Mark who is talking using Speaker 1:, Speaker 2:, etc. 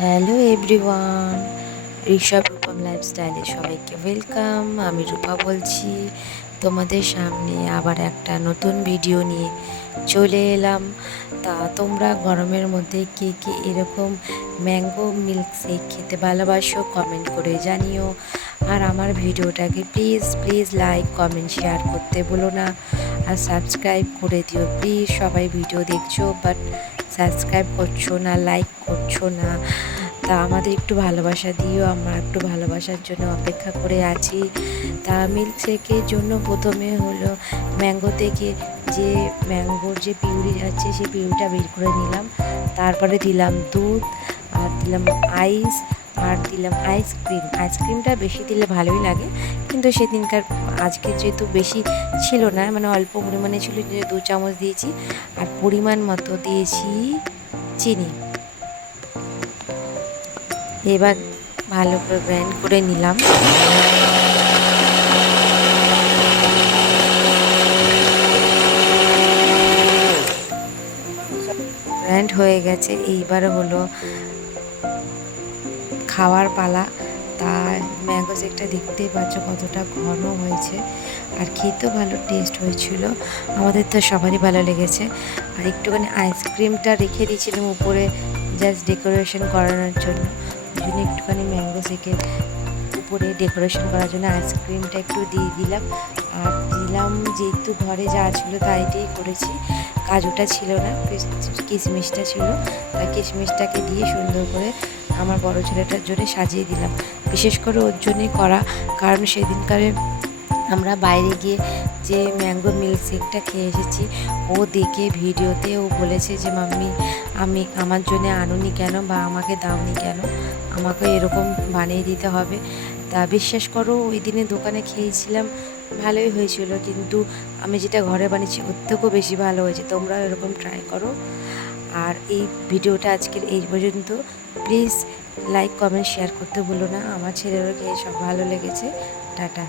Speaker 1: Hello everyone Rishabh Rupam লাইফস্টাইলে সবাইকে welcome আমি রূপা বলছি। তোমাদের সামনে আবার একটা নতুন ভিডিও নিয়ে চলে এলাম। তা তোমরা গরমের মধ্যে কে কে এরকম ম্যাঙ্গো মিল্ক শেক খেতে ভালোবাসো কমেন্ট করে জানিও। আর আমার ভিডিওটাকে please please like comment share করতে বলো না। আর সাবস্ক্রাইব করে দিও। প্লিজ সবাই ভিডিও দেখছ বাট সাবস্ক্রাইব করছ না লাইক করছ না, তা আমাদের একটু ভালোবাসা দিও, আমরা একটু ভালোবাসার জন্য অপেক্ষা করে আছি। তা মিল্ক শেকের জন্য প্রথমে হলো ম্যাঙ্গো থেকে যে ম্যাঙ্গোর যে পিউরি আছে, সেই পিউরিটা বের করে নিলাম। তারপরে দিলাম দুধ, আর দিলাম আইস আর দিলাম আইসক্রিম আইসক্রিমটা বেশি দিলে ভালোই লাগে। কিন্তু সেদিনকার, আজকে যেহেতু বেশি ছিল না মানে অল্প পরিমাণে ছিল যে দু চামচ দিয়েছি। আর পরিমাণ মতো দিয়েছি চিনি। এবার ভালো করে গ্রাইন্ড করে নিলাম। গ্রাইন্ড হয়ে গেছে। এইবার হলো খাওয়ার পালা তা ম্যাঙ্গো শেকটা দেখতেই পাচ্ছ কতটা ঘন হয়েছে। আর খেতেও ভালো টেস্ট হয়েছিল। আমাদের তো সবারই ভালো লেগেছে। আর একটুখানি আইসক্রিমটা রেখে দিয়েছিলাম উপরে জাস্ট ডেকোরেশন করানোর জন্য। ওই জন্য একটুখানি ম্যাঙ্গো শেকের উপরে ডেকোরেশন করার জন্য আইসক্রিমটা একটু দিয়ে দিলাম। আর দিলাম যেহেতু ঘরে যা ছিল তাই দিয়েই করেছি। কাজুটা ছিল না কিশমিশটা ছিল। তাই কিশমিশটাকে দিয়ে সুন্দর করে আমার বড় ছেলেটার জন্য সাজিয়ে দিলাম। বিশেষ করে ওর জন্যই করা, কারণ সেদিনকারে আমরা বাইরে গিয়ে যে ম্যাঙ্গো মিল্ক শেকটা খেয়ে এসেছি, ও দেখে ভিডিওতে ও বলেছে যে, মাম্মি, আমি, আমার জন্য আনুনি কেন বা আমাকে দাওনি কেন? আমাকে এরকম বানিয়ে দিতে হবে। তা বিশ্বাস করো, ওই দিনে দোকানে খেয়েছিলাম, ভালোই হয়েছিল। কিন্তু আমি যেটা ঘরে বানিয়েছি, ওর থেকেও বেশি ভালো হয়েছে। তোমরাও এরকম ট্রাই করো। আর এই ভিডিওটা আজকের এই পর্যন্ত। প্লিজ লাইক কমেন্ট শেয়ার করতে ভুলো না। আমার ছেলেরকে সব ভালো লেগেছে। টাটা।